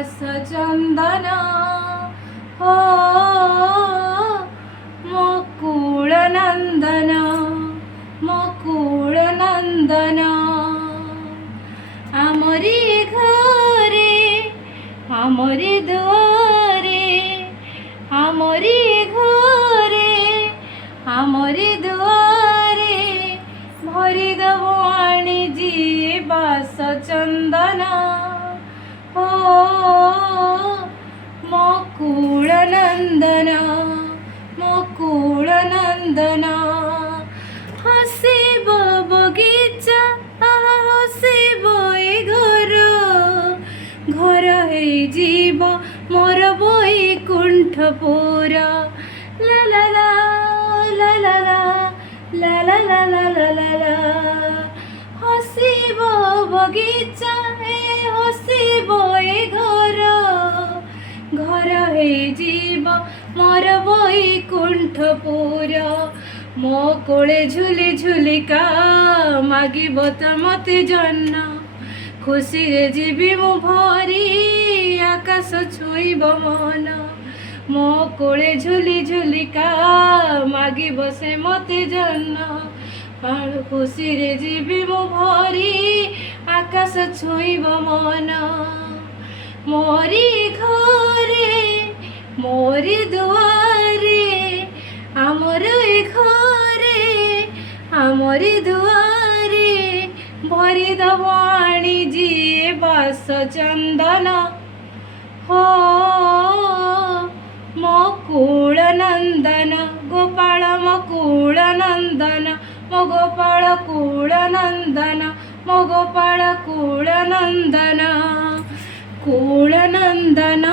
बास चंदन हो मकुळ नंदन मकुळ नंदन आमरी घरे आमरी दुआरे आमरी घरे आमरी दुआरे भरी दबो आनी जी बास चंदन हो मकुळ नंदन मकुळ नंदन हसिब बगीचा हसिब ए घर घर हे जीव मोर बैकुंठपुर ला ला ला ला ला ला ला ला ला ला ला ला हसिब बगीचा हे हसिब ए घर घर हे जीव मोर बैकुंठपुर मो कोले झुली झुलिका मागिब त मते जन्न खुशी रे जीवी मु भरी आकाश छुईब मन मो कोले झुली झुलिका मागिब से मते जन्न खुशी रे जीवी मु भरी आकाश छुईब मन मोरी घरे मोरी दुआरे आमर ए घरे आमरी दुआरे भरी दवाणी जी बास चंदन हो मकुळ नंदन गोपाळ मकुळ नंदन मो गोपाळ कुळ नंदन मो गोपाळ कुळ नंदन कुळ नंदन।